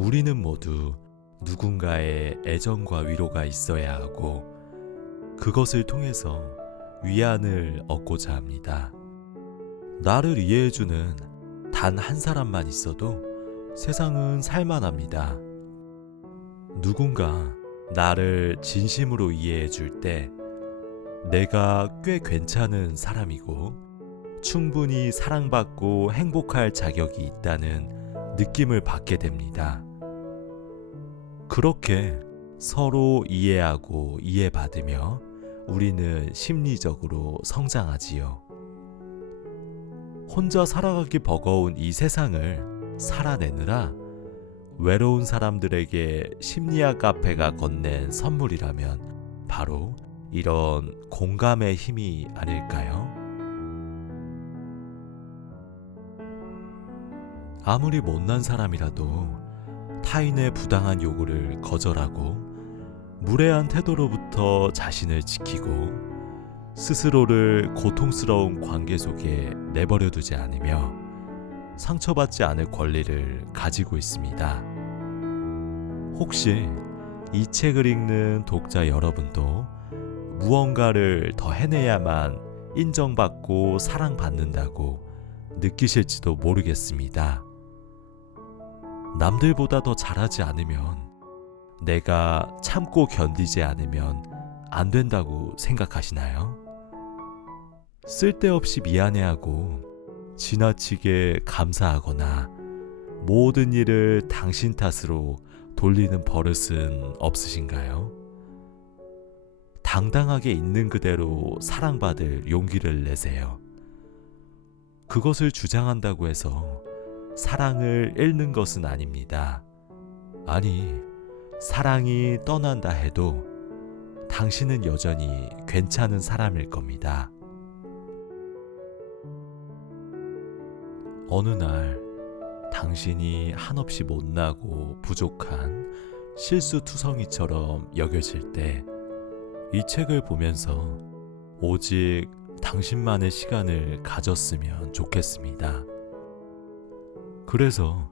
우리는 모두 누군가의 애정과 위로가 있어야 하고 그것을 통해서 위안을 얻고자 합니다. 나를 이해해주는 단 한 사람만 있어도 세상은 살만합니다. 누군가 나를 진심으로 이해해줄 때 내가 꽤 괜찮은 사람이고 충분히 사랑받고 행복할 자격이 있다는 느낌을 받게 됩니다. 그렇게 서로 이해하고 이해받으며 우리는 심리적으로 성장하지요. 혼자 살아가기 버거운 이 세상을 살아내느라 외로운 사람들에게 심리학 카페가 건넨 선물이라면 바로 이런 공감의 힘이 아닐까요? 아무리 못난 사람이라도 타인의 부당한 요구를 거절하고 무례한 태도로부터 자신을 지키고 스스로를 고통스러운 관계 속에 내버려 두지 않으며 상처받지 않을 권리를 가지고 있습니다. 혹시 이 책을 읽는 독자 여러분도 무언가를 더 해내야만 인정받고 사랑받는다고 느끼실지도 모르겠습니다. 남들보다 더 잘하지 않으면, 내가 참고 견디지 않으면 안 된다고 생각하시나요? 쓸데없이 미안해하고 지나치게 감사하거나 모든 일을 당신 탓으로 돌리는 버릇은 없으신가요? 당당하게 있는 그대로 사랑받을 용기를 내세요. 그것을 주장한다고 해서 사랑을 잃는 것은 아닙니다. 아니, 사랑이 떠난다 해도 당신은 여전히 괜찮은 사람일 겁니다. 어느 날 당신이 한없이 못나고 부족한 실수투성이처럼 여겨질 때 이 책을 보면서 오직 당신만의 시간을 가졌으면 좋겠습니다. 그래서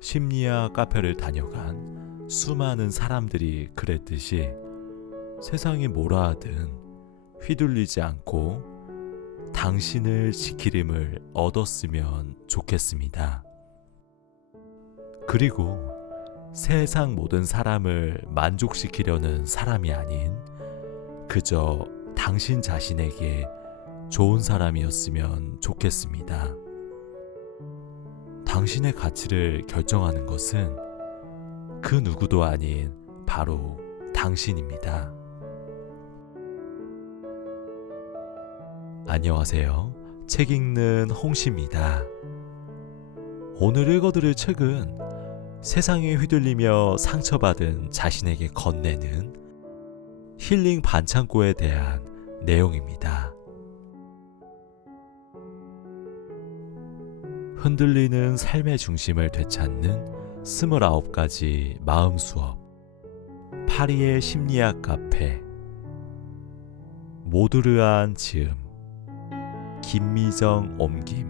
심리학 카페를 다녀간 수많은 사람들이 그랬듯이 세상이 뭐라 하든 휘둘리지 않고 당신을 지키림을 얻었으면 좋겠습니다. 그리고 세상 모든 사람을 만족시키려는 사람이 아닌 그저 당신 자신에게 좋은 사람이었으면 좋겠습니다. 당신의 가치를 결정하는 것은 그 누구도 아닌 바로 당신입니다. 안녕하세요. 책 읽는 홍시입니다. 오늘 읽어드릴 책은 세상에 휘둘리며 상처받은 자신에게 건네는 힐링 반창고에 대한 내용입니다. 흔들리는 삶의 중심을 되찾는 29가지 마음 수업, 파리의 심리학 카페, 모두르한 지음, 김미정 옮김,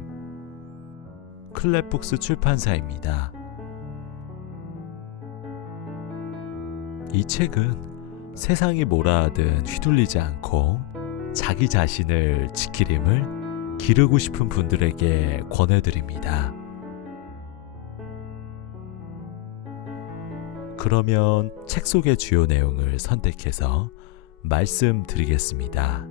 클랩북스 출판사입니다. 이 책은 세상이 뭐라 하든 휘둘리지 않고 자기 자신을 지키림을 기르고 싶은 분들에게 권해드립니다. 그러면 책 속의 주요 내용을 선택해서 말씀드리겠습니다.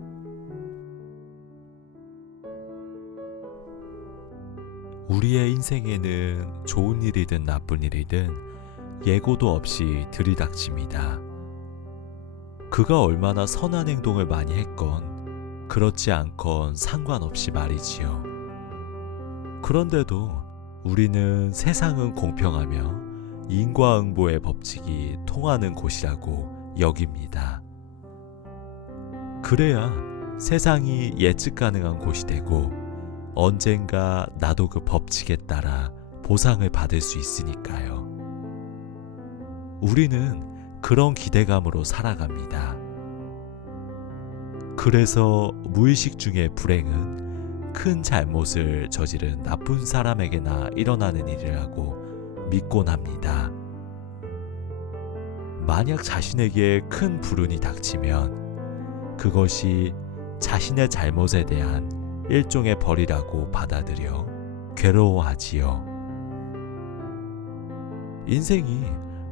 우리의 인생에는 좋은 일이든 나쁜 일이든 예고도 없이 들이닥칩니다. 그가 얼마나 선한 행동을 많이 했건 그렇지 않건 상관없이 말이지요. 그런데도 우리는 세상은 공평하며 인과응보의 법칙이 통하는 곳이라고 여깁니다. 그래야 세상이 예측 가능한 곳이 되고 언젠가 나도 그 법칙에 따라 보상을 받을 수 있으니까요. 우리는 그런 기대감으로 살아갑니다. 그래서 무의식 중의 불행은 큰 잘못을 저지른 나쁜 사람에게나 일어나는 일이라고 믿곤 합니다. 만약 자신에게 큰 불운이 닥치면 그것이 자신의 잘못에 대한 일종의 벌이라고 받아들여 괴로워하지요. 인생이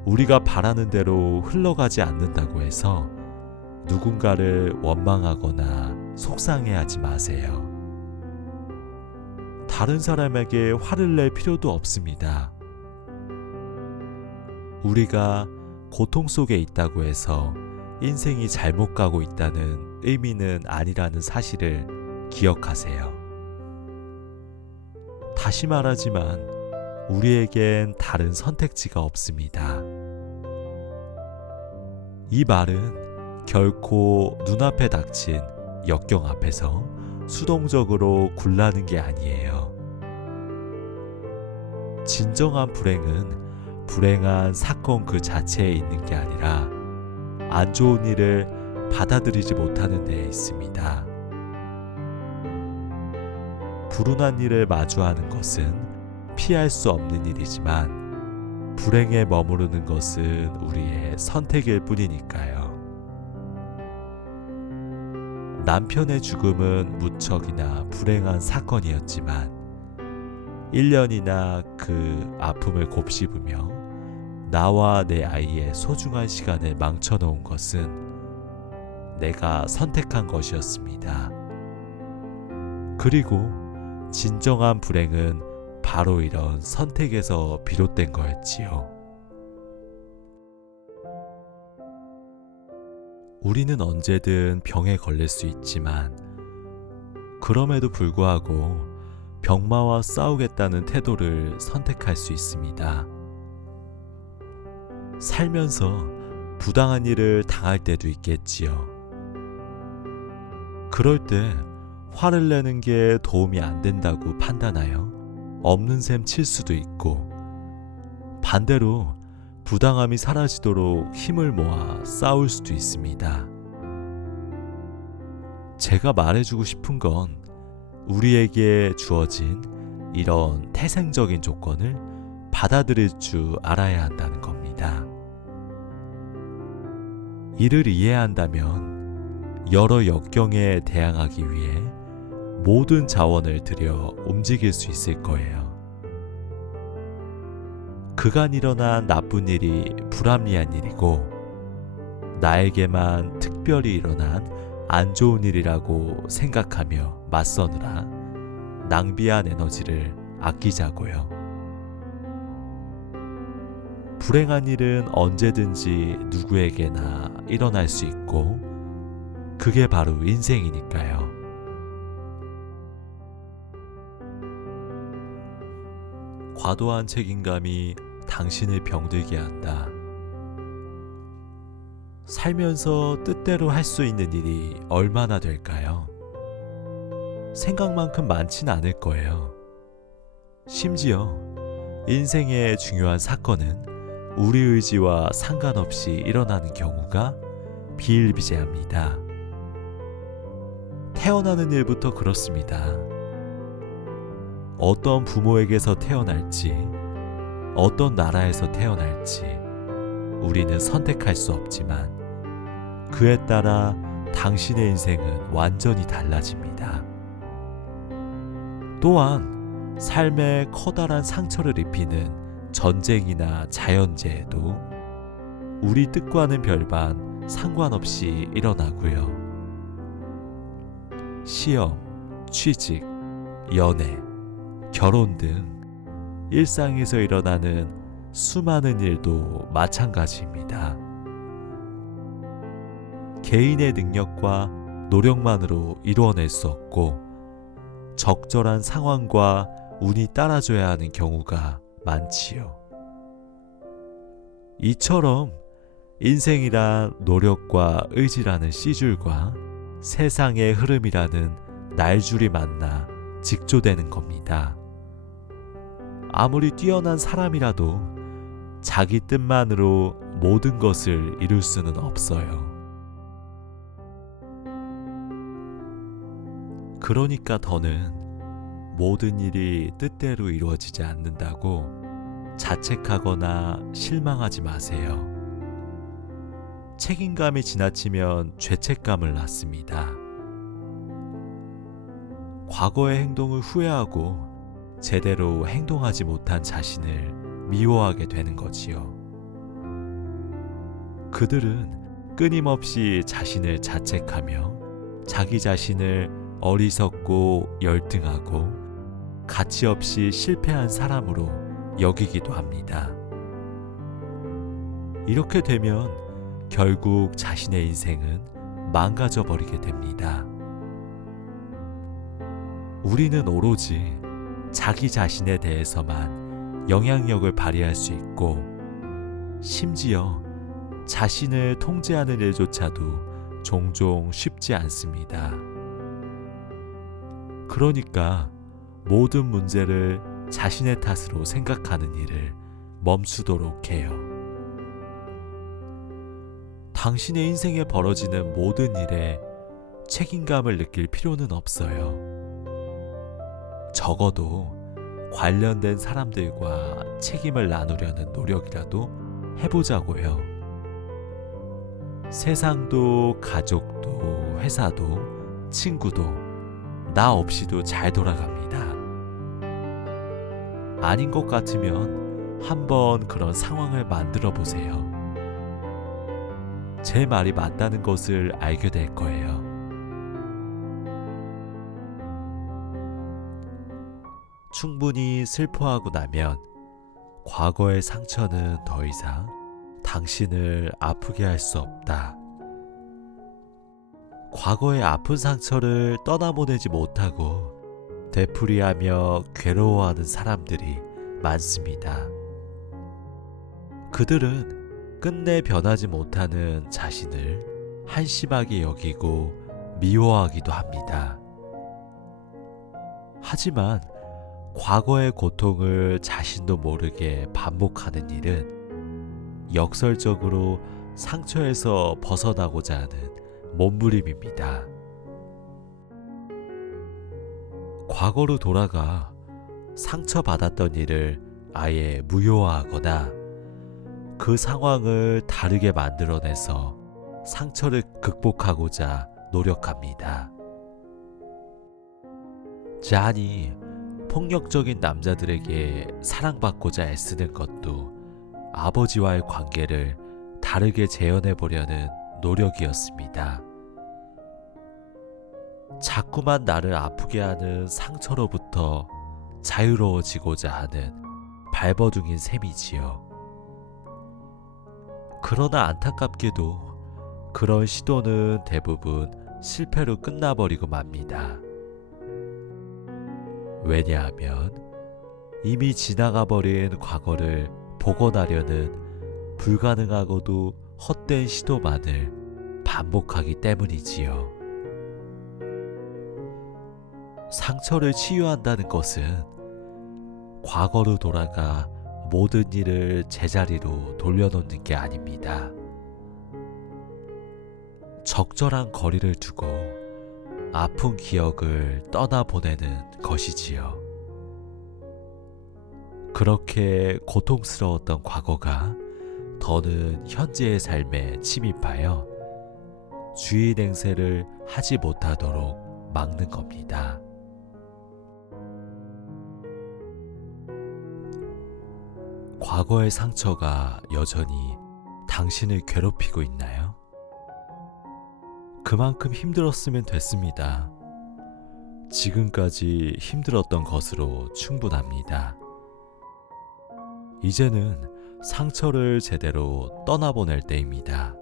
우리가 바라는 대로 흘러가지 않는다고 해서 누군가를 원망하거나 속상해하지 마세요. 다른 사람에게 화를 낼 필요도 없습니다. 우리가 고통 속에 있다고 해서 인생이 잘못 가고 있다는 의미는 아니라는 사실을 기억하세요. 다시 말하지만 우리에겐 다른 선택지가 없습니다. 이 말은 결코 눈앞에 닥친 역경 앞에서 수동적으로 굴라는 게 아니에요. 진정한 불행은 불행한 사건 그 자체에 있는 게 아니라 안 좋은 일을 받아들이지 못하는 데에 있습니다. 불운한 일을 마주하는 것은 피할 수 없는 일이지만 불행에 머무르는 것은 우리의 선택일 뿐이니까요. 남편의 죽음은 무척이나 불행한 사건이었지만 1년이나 그 아픔을 곱씹으며 나와 내 아이의 소중한 시간을 망쳐놓은 것은 내가 선택한 것이었습니다. 그리고 진정한 불행은 바로 이런 선택에서 비롯된 거였지요. 우리는 언제든 병에 걸릴 수 있지만 그럼에도 불구하고 병마와 싸우겠다는 태도를 선택할 수 있습니다. 살면서 부당한 일을 당할 때도 있겠지요. 그럴 때 화를 내는 게 도움이 안 된다고 판단하여 없는 셈 칠 수도 있고, 반대로 부당함이 사라지도록 힘을 모아 싸울 수도 있습니다. 제가 말해주고 싶은 건 우리에게 주어진 이런 태생적인 조건을 받아들일 줄 알아야 한다는 겁니다. 이를 이해한다면 여러 역경에 대항하기 위해 모든 자원을 들여 움직일 수 있을 거예요. 그간 일어난 나쁜 일이 불합리한 일이고 나에게만 특별히 일어난 안 좋은 일이라고 생각하며 맞서느라 낭비한 에너지를 아끼자고요. 불행한 일은 언제든지 누구에게나 일어날 수 있고 그게 바로 인생이니까요. 과도한 책임감이 당신을 병들게 한다. 살면서 뜻대로 할 수 있는 일이 얼마나 될까요? 생각만큼 많진 않을 거예요. 심지어 인생의 중요한 사건은 우리 의지와 상관없이 일어나는 경우가 비일비재합니다. 태어나는 일부터 그렇습니다. 어떤 부모에게서 태어날지, 어떤 나라에서 태어날지 우리는 선택할 수 없지만 그에 따라 당신의 인생은 완전히 달라집니다. 또한 삶에 커다란 상처를 입히는 전쟁이나 자연재해도 우리 뜻과는 별반 상관없이 일어나고요. 시험, 취직, 연애, 결혼 등 일상에서 일어나는 수많은 일도 마찬가지입니다. 개인의 능력과 노력만으로 이루어낼 수 없고 적절한 상황과 운이 따라줘야 하는 경우가 많지요. 이처럼 인생이란 노력과 의지라는 씨줄과 세상의 흐름이라는 날줄이 만나 직조되는 겁니다. 아무리 뛰어난 사람이라도 자기 뜻만으로 모든 것을 이룰 수는 없어요. 그러니까 더는 모든 일이 뜻대로 이루어지지 않는다고 자책하거나 실망하지 마세요. 책임감이 지나치면 죄책감을 낳습니다. 과거의 행동을 후회하고 제대로 행동하지 못한 자신을 미워하게 되는 거지요. 그들은 끊임없이 자신을 자책하며 자기 자신을 어리석고 열등하고 가치없이 실패한 사람으로 여기기도 합니다. 이렇게 되면 결국 자신의 인생은 망가져 버리게 됩니다. 우리는 오로지 자기 자신에 대해서만 영향력을 발휘할 수 있고, 심지어 자신을 통제하는 일조차도 종종 쉽지 않습니다. 그러니까 모든 문제를 자신의 탓으로 생각하는 일을 멈추도록 해요. 당신의 인생에 벌어지는 모든 일에 책임감을 느낄 필요는 없어요. 적어도 관련된 사람들과 책임을 나누려는 노력이라도 해보자고요. 세상도 가족도 회사도 친구도 나 없이도 잘 돌아갑니다. 아닌 것 같으면 한번 그런 상황을 만들어 보세요. 제 말이 맞다는 것을 알게 될 거예요. 충분히 슬퍼하고 나면 과거의 상처는 더 이상 당신을 아프게 할 수 없다. 과거의 아픈 상처를 떠나보내지 못하고 되풀이하며 괴로워하는 사람들이 많습니다. 그들은 끝내 변하지 못하는 자신을 한심하게 여기고 미워하기도 합니다. 하지만 과거의 고통을 자신도 모르게 반복하는 일은 역설적으로 상처에서 벗어나고자 하는 몸부림입니다. 과거로 돌아가 상처받았던 일을 아예 무효화하거나 그 상황을 다르게 만들어내서 상처를 극복하고자 노력합니다. 잔이 폭력적인 남자들에게 사랑받고자 애쓰는 것도 아버지와의 관계를 다르게 재현해보려는 노력이었습니다. 자꾸만 나를 아프게 하는 상처로부터 자유로워지고자 하는 발버둥인 셈이지요. 그러나 안타깝게도 그런 시도는 대부분 실패로 끝나버리고 맙니다. 왜냐하면 이미 지나가버린 과거를 복원하려는 불가능하고도 헛된 시도만을 반복하기 때문이지요. 상처를 치유한다는 것은 과거로 돌아가 모든 일을 제자리로 돌려놓는 게 아닙니다. 적절한 거리를 두고 아픈 기억을 떠나보내는 것이지요. 그렇게 고통스러웠던 과거가 더는 현재의 삶에 침입하여 주의 냉세를 하지 못하도록 막는 겁니다. 과거의 상처가 여전히 당신을 괴롭히고 있나요? 그만큼 힘들었으면 됐습니다. 지금까지 힘들었던 것으로 충분합니다. 이제는 상처를 제대로 떠나보낼 때입니다.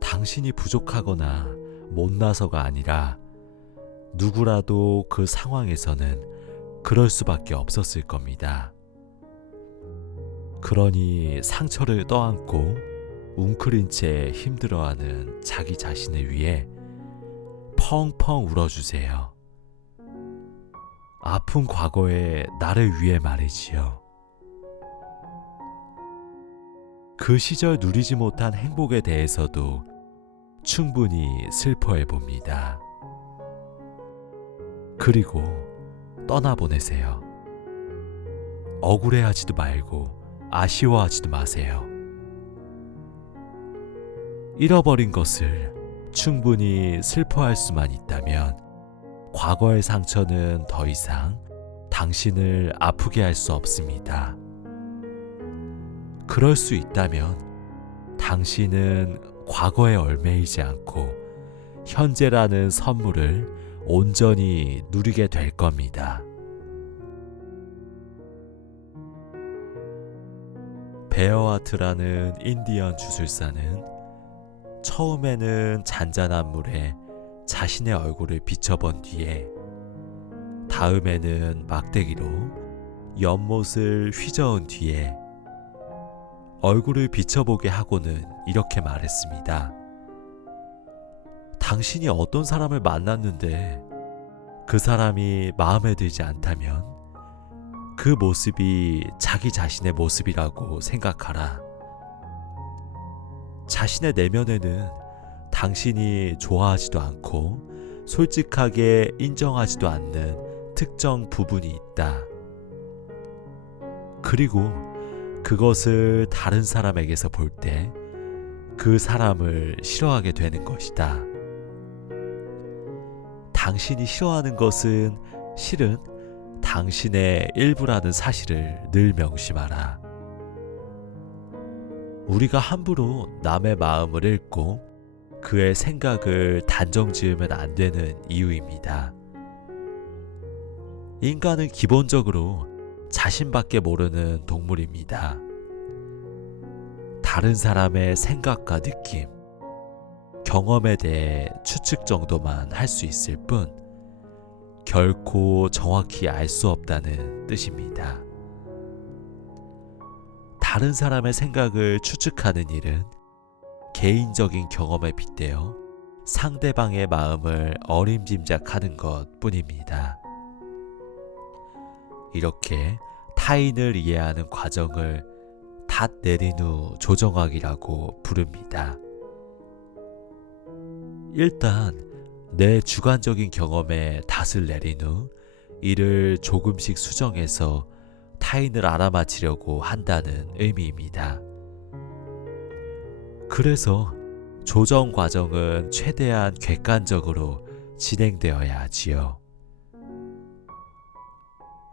당신이 부족하거나 못나서가 아니라 누구라도 그 상황에서는 그럴 수밖에 없었을 겁니다. 그러니 상처를 떠안고 웅크린 채 힘들어하는 자기 자신을 위해 펑펑 울어주세요. 아픈 과거의 나를 위해 말이지요. 그 시절 누리지 못한 행복에 대해서도 충분히 슬퍼해 봅니다. 그리고 떠나보내세요. 억울해하지도 말고 아쉬워하지도 마세요. 잃어버린 것을 충분히 슬퍼할 수만 있다면 과거의 상처는 더 이상 당신을 아프게 할 수 없습니다. 그럴 수 있다면 당신은 과거에 얽매이지 않고 현재라는 선물을 온전히 누리게 될 겁니다. 베어하트라는 인디언 주술사는 처음에는 잔잔한 물에 자신의 얼굴을 비춰본 뒤에 다음에는 막대기로 연못을 휘저은 뒤에 얼굴을 비춰보게 하고는 이렇게 말했습니다. 당신이 어떤 사람을 만났는데 그 사람이 마음에 들지 않다면 그 모습이 자기 자신의 모습이라고 생각하라. 자신의 내면에는 당신이 좋아하지도 않고 솔직하게 인정하지도 않는 특정 부분이 있다. 그리고 그것을 다른 사람에게서 볼 때 그 사람을 싫어하게 되는 것이다. 당신이 싫어하는 것은 실은 당신의 일부라는 사실을 늘 명심하라. 우리가 함부로 남의 마음을 읽고 그의 생각을 단정 지으면 안 되는 이유입니다. 인간은 기본적으로 자신밖에 모르는 동물입니다. 다른 사람의 생각과 느낌, 경험에 대해 추측 정도만 할 수 있을 뿐 결코 정확히 알 수 없다는 뜻입니다. 다른 사람의 생각을 추측하는 일은 개인적인 경험에 빗대어 상대방의 마음을 어림짐작하는 것 뿐입니다. 이렇게 타인을 이해하는 과정을 닷 내린 후 조정하기라고 부릅니다. 일단 내 주관적인 경험에 닷을 내린 후 이를 조금씩 수정해서 타인을 알아맞히려고 한다는 의미입니다. 그래서 조정 과정은 최대한 객관적으로 진행되어야 하지요.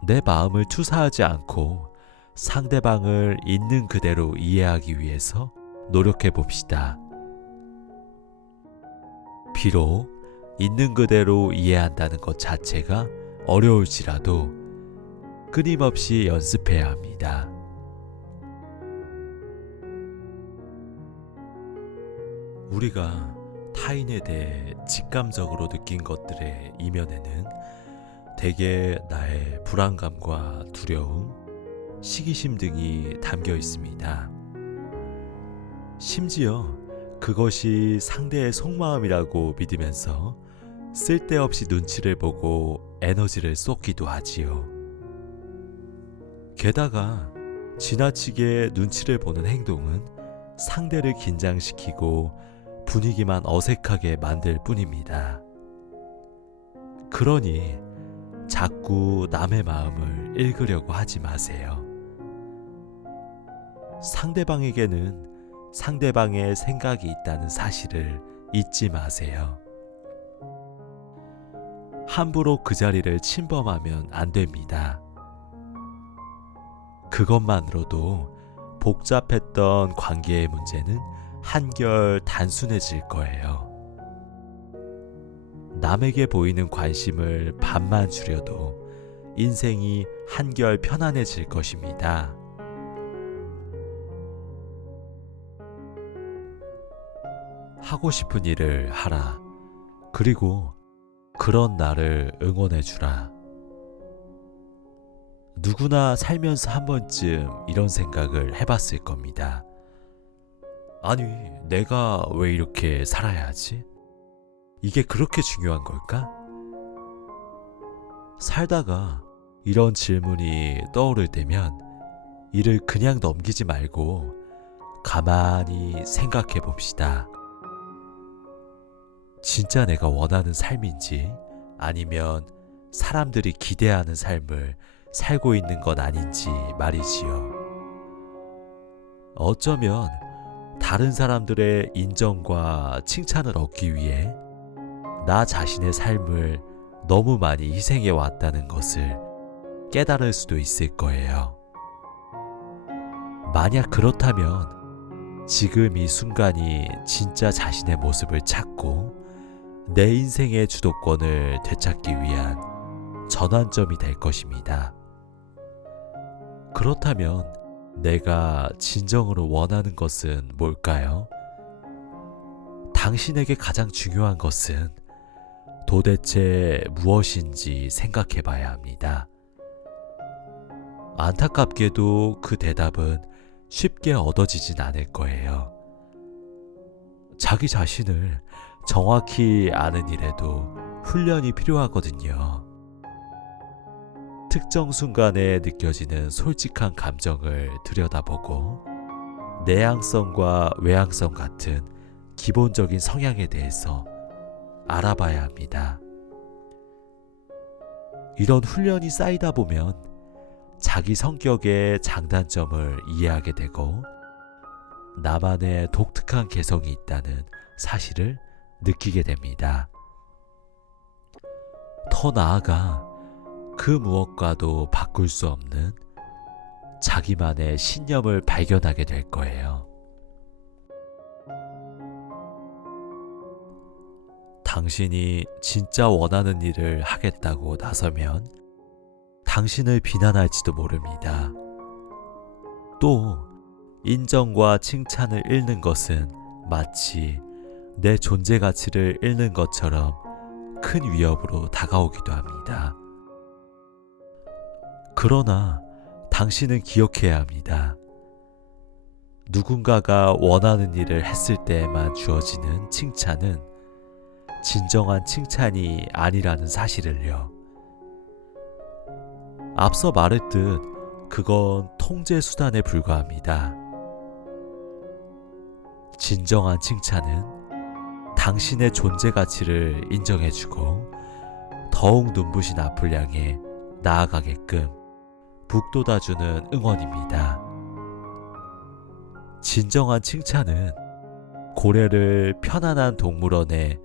내 마음을 투사하지 않고 상대방을 있는 그대로 이해하기 위해서 노력해 봅시다. 비록 있는 그대로 이해한다는 것 자체가 어려울지라도 끊임없이 연습해야 합니다. 우리가 타인에 대해 직감적으로 느낀 것들의 이면에는 대개 나의 불안감과 두려움, 시기심 등이 담겨 있습니다. 심지어 그것이 상대의 속마음이라고 믿으면서 쓸데없이 눈치를 보고 에너지를 쏟기도 하지요. 게다가 지나치게 눈치를 보는 행동은 상대를 긴장시키고 분위기만 어색하게 만들 뿐입니다. 그러니 자꾸 남의 마음을 읽으려고 하지 마세요. 상대방에게는 상대방의 생각이 있다는 사실을 잊지 마세요. 함부로 그 자리를 침범하면 안 됩니다. 그것만으로도 복잡했던 관계의 문제는 한결 단순해질 거예요. 남에게 보이는 관심을 반만 줄여도 인생이 한결 편안해질 것입니다. 하고 싶은 일을 하라. 그리고 그런 나를 응원해 주라. 누구나 살면서 한 번쯤 이런 생각을 해봤을 겁니다. 아니, 내가 왜 이렇게 살아야 하지? 이게 그렇게 중요한 걸까? 살다가 이런 질문이 떠오를 때면 이를 그냥 넘기지 말고 가만히 생각해 봅시다. 진짜 내가 원하는 삶인지 아니면 사람들이 기대하는 삶을 살고 있는 건 아닌지 말이지요. 어쩌면 다른 사람들의 인정과 칭찬을 얻기 위해 나 자신의 삶을 너무 많이 희생해 왔다는 것을 깨달을 수도 있을 거예요. 만약 그렇다면 지금 이 순간이 진짜 자신의 모습을 찾고 내 인생의 주도권을 되찾기 위한 전환점이 될 것입니다. 그렇다면 내가 진정으로 원하는 것은 뭘까요? 당신에게 가장 중요한 것은 도대체 무엇인지 생각해 봐야 합니다. 안타깝게도 그 대답은 쉽게 얻어지진 않을 거예요. 자기 자신을 정확히 아는 일에도 훈련이 필요하거든요. 특정 순간에 느껴지는 솔직한 감정을 들여다보고 내향성과 외향성 같은 기본적인 성향에 대해서 알아봐야 합니다. 이런 훈련이 쌓이다 보면 자기 성격의 장단점을 이해하게 되고 나만의 독특한 개성이 있다는 사실을 느끼게 됩니다. 더 나아가 그 무엇과도 바꿀 수 없는 자기만의 신념을 발견하게 될 거예요. 당신이 진짜 원하는 일을 하겠다고 나서면 당신을 비난할지도 모릅니다. 또 인정과 칭찬을 잃는 것은 마치 내 존재 가치를 잃는 것처럼 큰 위협으로 다가오기도 합니다. 그러나 당신은 기억해야 합니다. 누군가가 원하는 일을 했을 때에만 주어지는 칭찬은 진정한 칭찬이 아니라는 사실을요. 앞서 말했듯 그건 통제 수단에 불과합니다. 진정한 칭찬은 당신의 존재 가치를 인정해주고 더욱 눈부신 앞을 향해 나아가게끔 북돋아주는 응원입니다. 진정한 칭찬은 고래를 편안한 동물원에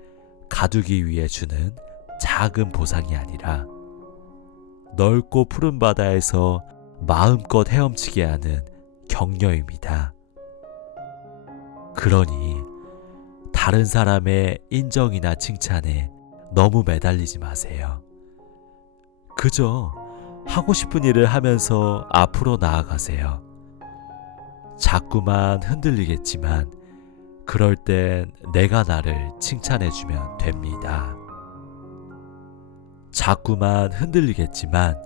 가두기 위해 주는 작은 보상이 아니라 넓고 푸른 바다에서 마음껏 헤엄치게 하는 격려입니다. 그러니 다른 사람의 인정이나 칭찬에 너무 매달리지 마세요. 그저 하고 싶은 일을 하면서 앞으로 나아가세요. 자꾸만 흔들리겠지만 그럴 땐 내가 나를 칭찬해주면 됩니다. 자꾸만 흔들리겠지만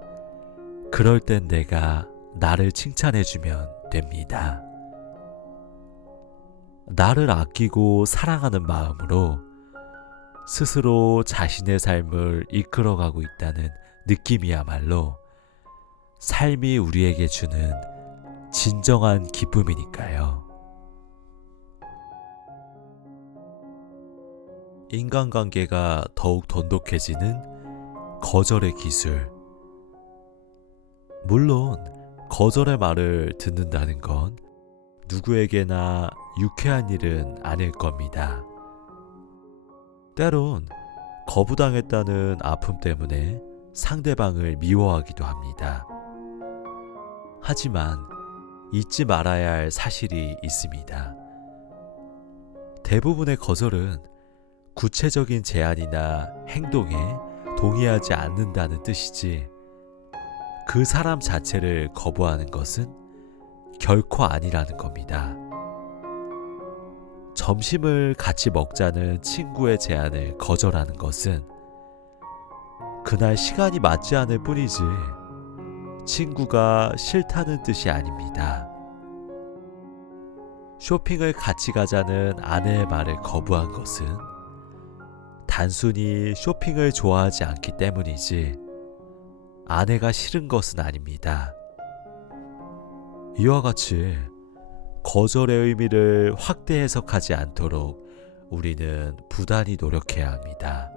그럴 땐 내가 나를 칭찬해주면 됩니다. 나를 아끼고 사랑하는 마음으로 스스로 자신의 삶을 이끌어가고 있다는 느낌이야말로 삶이 우리에게 주는 진정한 기쁨이니까요. 인간관계가 더욱 돈독해지는 거절의 기술. 물론 거절의 말을 듣는다는 건 누구에게나 유쾌한 일은 아닐 겁니다. 때론 거부당했다는 아픔 때문에 상대방을 미워하기도 합니다. 하지만 잊지 말아야 할 사실이 있습니다. 대부분의 거절은 구체적인 제안이나 행동에 동의하지 않는다는 뜻이지 그 사람 자체를 거부하는 것은 결코 아니라는 겁니다. 점심을 같이 먹자는 친구의 제안을 거절하는 것은 그날 시간이 맞지 않을 뿐이지 친구가 싫다는 뜻이 아닙니다. 쇼핑을 같이 가자는 아내의 말을 거부한 것은 단순히 쇼핑을 좋아하지 않기 때문이지 아내가 싫은 것은 아닙니다. 이와 같이 거절의 의미를 확대 해석하지 않도록 우리는 부단히 노력해야 합니다.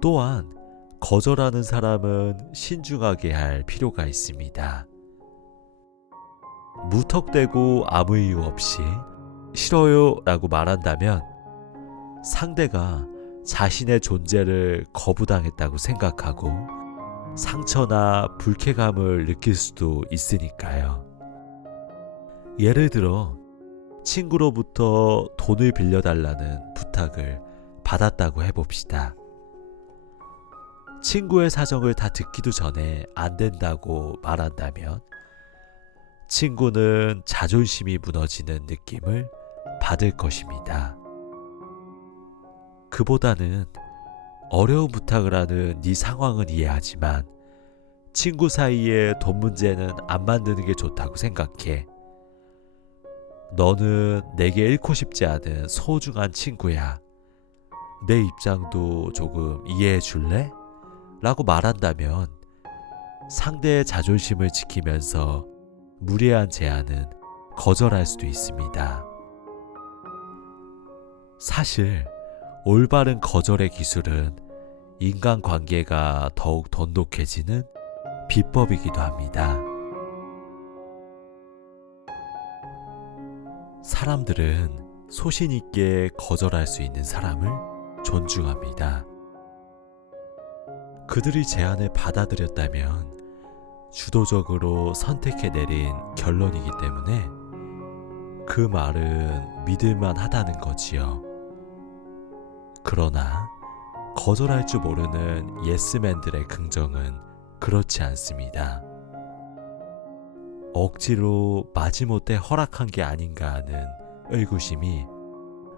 또한 거절하는 사람은 신중하게 할 필요가 있습니다. 무턱대고 아무 이유 없이 싫어요 라고 말한다면 상대가 자신의 존재를 거부당했다고 생각하고 상처나 불쾌감을 느낄 수도 있으니까요. 예를 들어 친구로부터 돈을 빌려달라는 부탁을 받았다고 해봅시다. 친구의 사정을 다 듣기도 전에 안 된다고 말한다면 친구는 자존심이 무너지는 느낌을 받을 것입니다. 그보다는 어려운 부탁을 하는 네 상황은 이해하지만 친구 사이에 돈 문제는 안 만드는 게 좋다고 생각해. 너는 내게 잃고 싶지 않은 소중한 친구야. 내 입장도 조금 이해해 줄래? 라고 말한다면 상대의 자존심을 지키면서 무례한 제안은 거절할 수도 있습니다. 사실 올바른 거절의 기술은 인간관계가 더욱 돈독해지는 비법이기도 합니다. 사람들은 소신 있게 거절할 수 있는 사람을 존중합니다. 그들이 제안을 받아들였다면 주도적으로 선택해 내린 결론이기 때문에 그 말은 믿을만 하다는 거지요. 그러나 거절할 줄 모르는 예스맨들의 긍정은 그렇지 않습니다. 억지로 마지못해 허락한 게 아닌가 하는 의구심이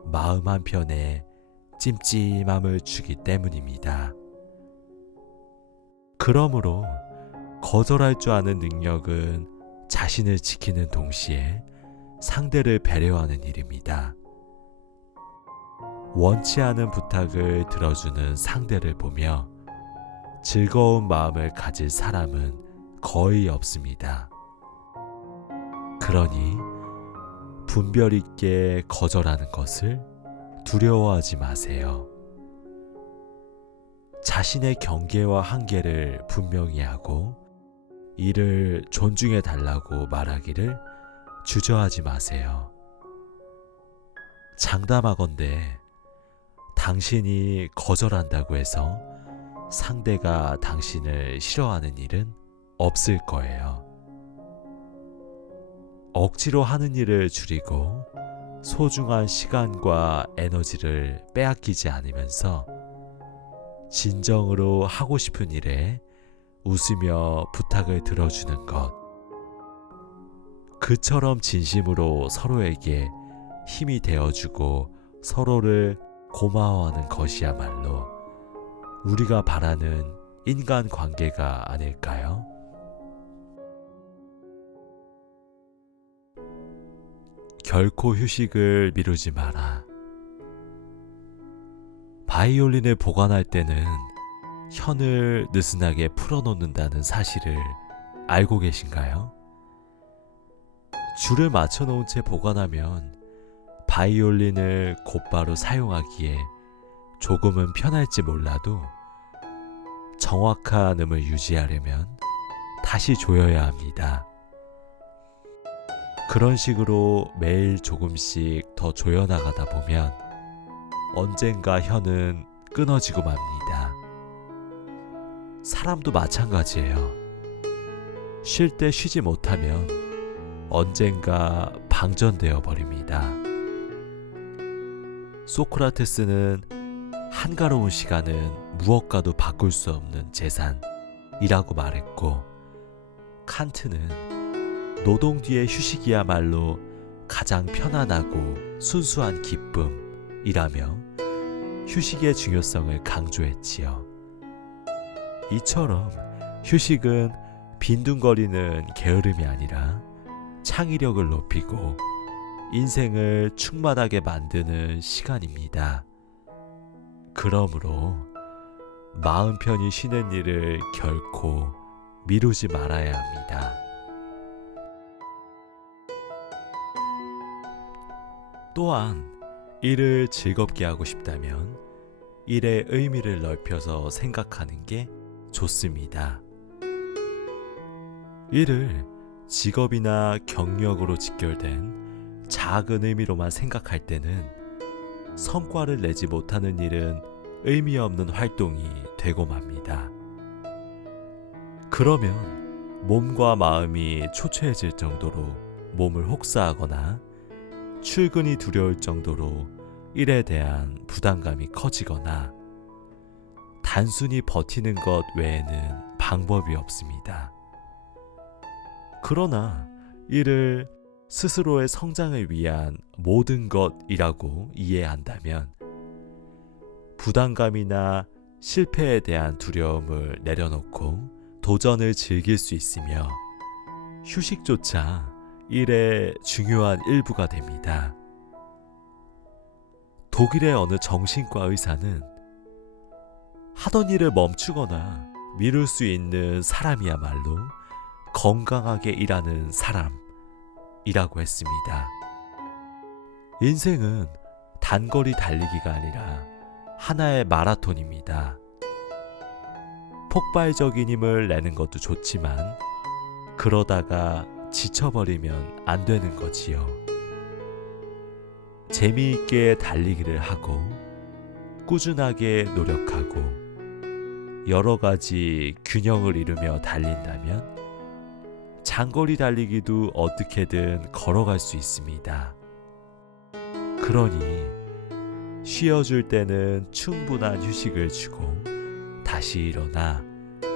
마음 한편에 찜찜함을 주기 때문입니다. 그러므로 거절할 줄 아는 능력은 자신을 지키는 동시에 상대를 배려하는 일입니다. 원치 않은 부탁을 들어주는 상대를 보며 즐거운 마음을 가질 사람은 거의 없습니다. 그러니 분별 있게 거절하는 것을 두려워하지 마세요. 자신의 경계와 한계를 분명히 하고 이를 존중해 달라고 말하기를 주저하지 마세요. 장담하건대 당신이 거절한다고 해서 상대가 당신을 싫어하는 일은 없을 거예요. 억지로 하는 일을 줄이고 소중한 시간과 에너지를 빼앗기지 않으면서 진정으로 하고 싶은 일에 웃으며 부탁을 들어주는 것. 그처럼 진심으로 서로에게 힘이 되어주고 서로를 고마워하는 것이야말로 우리가 바라는 인간관계가 아닐까요? 결코 휴식을 미루지 마라. 바이올린을 보관할 때는 현을 느슨하게 풀어놓는다는 사실을 알고 계신가요? 줄을 맞춰놓은 채 보관하면 바이올린을 곧바로 사용하기에 조금은 편할지 몰라도 정확한 음을 유지하려면 다시 조여야 합니다. 그런 식으로 매일 조금씩 더 조여나가다 보면 언젠가 현은 끊어지고 맙니다. 사람도 마찬가지예요. 쉴 때 쉬지 못하면 언젠가 방전되어 버립니다. 소크라테스는 한가로운 시간은 무엇과도 바꿀 수 없는 재산이라고 말했고, 칸트는 노동 뒤의 휴식이야말로 가장 편안하고 순수한 기쁨이라며 휴식의 중요성을 강조했지요. 이처럼 휴식은 빈둥거리는 게으름이 아니라 창의력을 높이고 인생을 충만하게 만드는 시간입니다. 그러므로 마음 편히 쉬는 일을 결코 미루지 말아야 합니다. 또한 일을 즐겁게 하고 싶다면 일의 의미를 넓혀서 생각하는 게 좋습니다. 일을 직업이나 경력으로 직결된 작은 의미로만 생각할 때는 성과를 내지 못하는 일은 의미 없는 활동이 되고 맙니다. 그러면 몸과 마음이 초췌해질 정도로 몸을 혹사하거나 출근이 두려울 정도로 일에 대한 부담감이 커지거나 단순히 버티는 것 외에는 방법이 없습니다. 그러나 이를 스스로의 성장을 위한 모든 것이라고 이해한다면 부담감이나 실패에 대한 두려움을 내려놓고 도전을 즐길 수 있으며 휴식조차 일의 중요한 일부가 됩니다. 독일의 어느 정신과 의사는 하던 일을 멈추거나 미룰 수 있는 사람이야말로 건강하게 일하는 사람이라고 했습니다. 인생은 단거리 달리기가 아니라 하나의 마라톤입니다. 폭발적인 힘을 내는 것도 좋지만 그러다가 지쳐버리면 안 되는 거지요. 재미있게 달리기를 하고 꾸준하게 노력하고 여러 가지 균형을 이루며 달린다면 장거리 달리기도 어떻게든 걸어갈 수 있습니다. 그러니 쉬어줄 때는 충분한 휴식을 주고 다시 일어나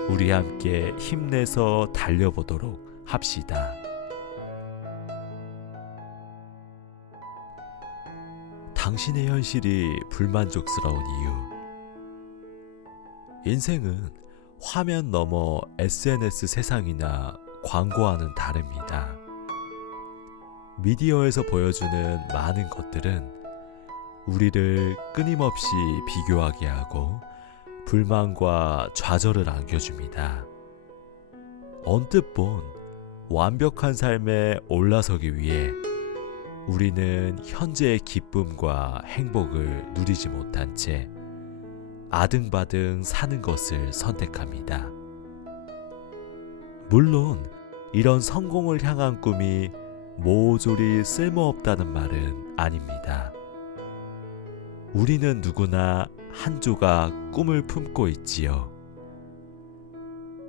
우리 함께 힘내서 달려보도록 합시다. 당신의 현실이 불만족스러운 이유. 인생은 화면 너머 SNS 세상이나 광고와는 다릅니다. 미디어에서 보여주는 많은 것들은 우리를 끊임없이 비교하게 하고 불만과 좌절을 안겨줍니다. 언뜻 본 완벽한 삶에 올라서기 위해 우리는 현재의 기쁨과 행복을 누리지 못한 채 아등바등 사는 것을 선택합니다. 물론 이런 성공을 향한 꿈이 모조리 쓸모없다는 말은 아닙니다. 우리는 누구나 한 조각 꿈을 품고 있지요.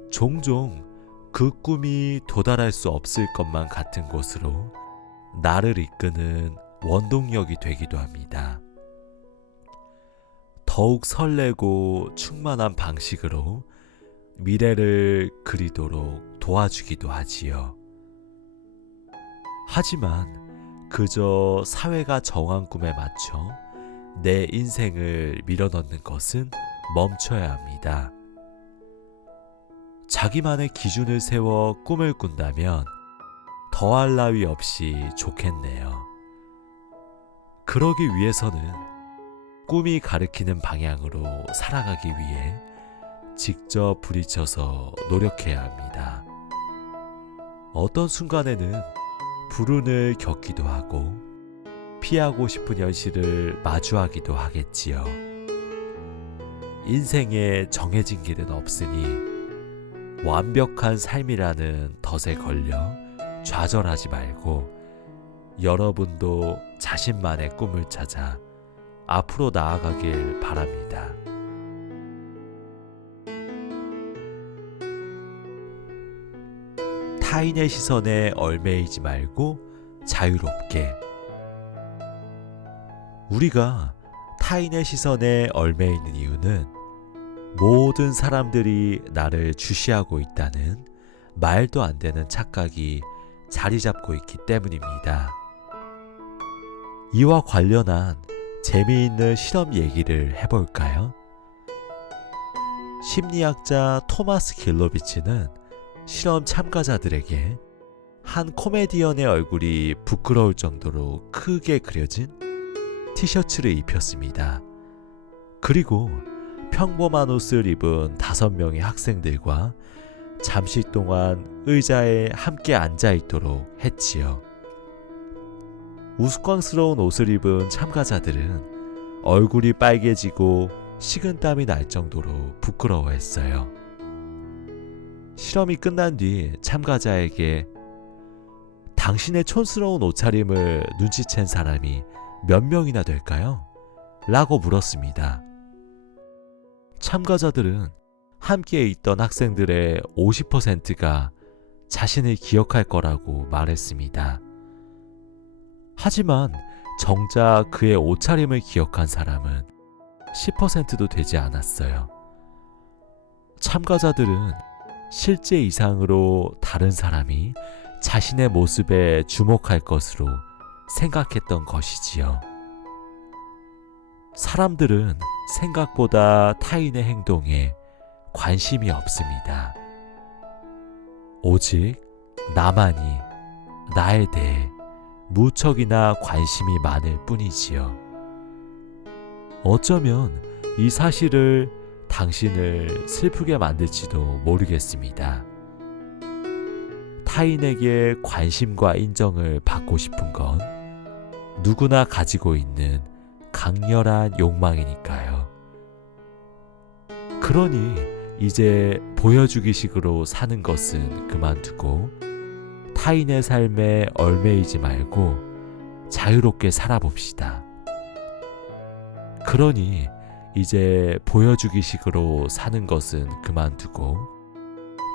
종종 그 꿈이 도달할 수 없을 것만 같은 곳으로 나를 이끄는 원동력이 되기도 합니다. 더욱 설레고 충만한 방식으로 미래를 그리도록 도와주기도 하지요. 하지만 그저 사회가 정한 꿈에 맞춰 내 인생을 밀어넣는 것은 멈춰야 합니다. 자기만의 기준을 세워 꿈을 꾼다면 더할 나위 없이 좋겠네요. 그러기 위해서는 꿈이 가리키는 방향으로 살아가기 위해 직접 부딪혀서 노력해야 합니다. 어떤 순간에는 불운을 겪기도 하고 피하고 싶은 현실을 마주하기도 하겠지요. 인생에 정해진 길은 없으니 완벽한 삶이라는 덫에 걸려 좌절하지 말고 여러분도 자신만의 꿈을 찾아 앞으로 나아가길 바랍니다. 타인의 시선에 얽매이지 말고 자유롭게. 우리가 타인의 시선에 얽매이는 이유는 모든 사람들이 나를 주시하고 있다는 말도 안 되는 착각이 자리 잡고 있기 때문입니다. 이와 관련한 재미있는 실험 얘기를 해볼까요? 심리학자 토마스 길로비치는 실험 참가자들에게 한 코미디언의 얼굴이 부끄러울 정도로 크게 그려진 티셔츠를 입혔습니다. 그리고 평범한 옷을 입은 5명의 학생들과 잠시 동안 의자에 함께 앉아 있도록 했지요. 우스꽝스러운 옷을 입은 참가자들은 얼굴이 빨개지고 식은땀이 날 정도로 부끄러워했어요. 실험이 끝난 뒤 참가자에게 당신의 촌스러운 옷차림을 눈치챈 사람이 몇 명이나 될까요? 라고 물었습니다. 참가자들은 함께 있던 학생들의 50%가 자신을 기억할 거라고 말했습니다. 하지만 정작 그의 옷차림을 기억한 사람은 10%도 되지 않았어요. 참가자들은 실제 이상으로 다른 사람이 자신의 모습에 주목할 것으로 생각했던 것이지요. 사람들은 생각보다 타인의 행동에 관심이 없습니다. 오직 나만이 나에 대해 무척이나 관심이 많을 뿐이지요. 어쩌면 이 사실을 당신을 슬프게 만들지도 모르겠습니다. 타인에게 관심과 인정을 받고 싶은 건 누구나 가지고 있는 강렬한 욕망이니까요. 그러니 이제 보여주기식으로 사는 것은 그만두고 타인의 삶에 얽매이지 말고 자유롭게 살아봅시다. 그러니 이제 보여주기식으로 사는 것은 그만두고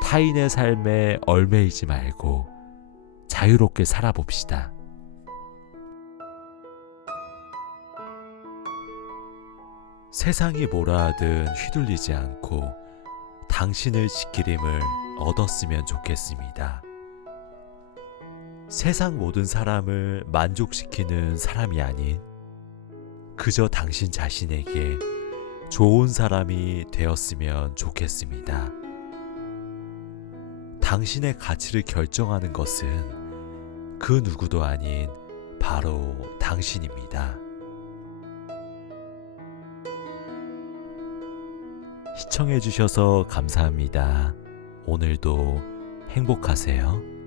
타인의 삶에 얽매이지 말고 자유롭게 살아봅시다. 세상이 뭐라 하든 휘둘리지 않고 당신을 지키림을 얻었으면 좋겠습니다. 세상 모든 사람을 만족시키는 사람이 아닌 그저 당신 자신에게 좋은 사람이 되었으면 좋겠습니다. 당신의 가치를 결정하는 것은 그 누구도 아닌 바로 당신입니다. 시청해주셔서 감사합니다. 오늘도 행복하세요.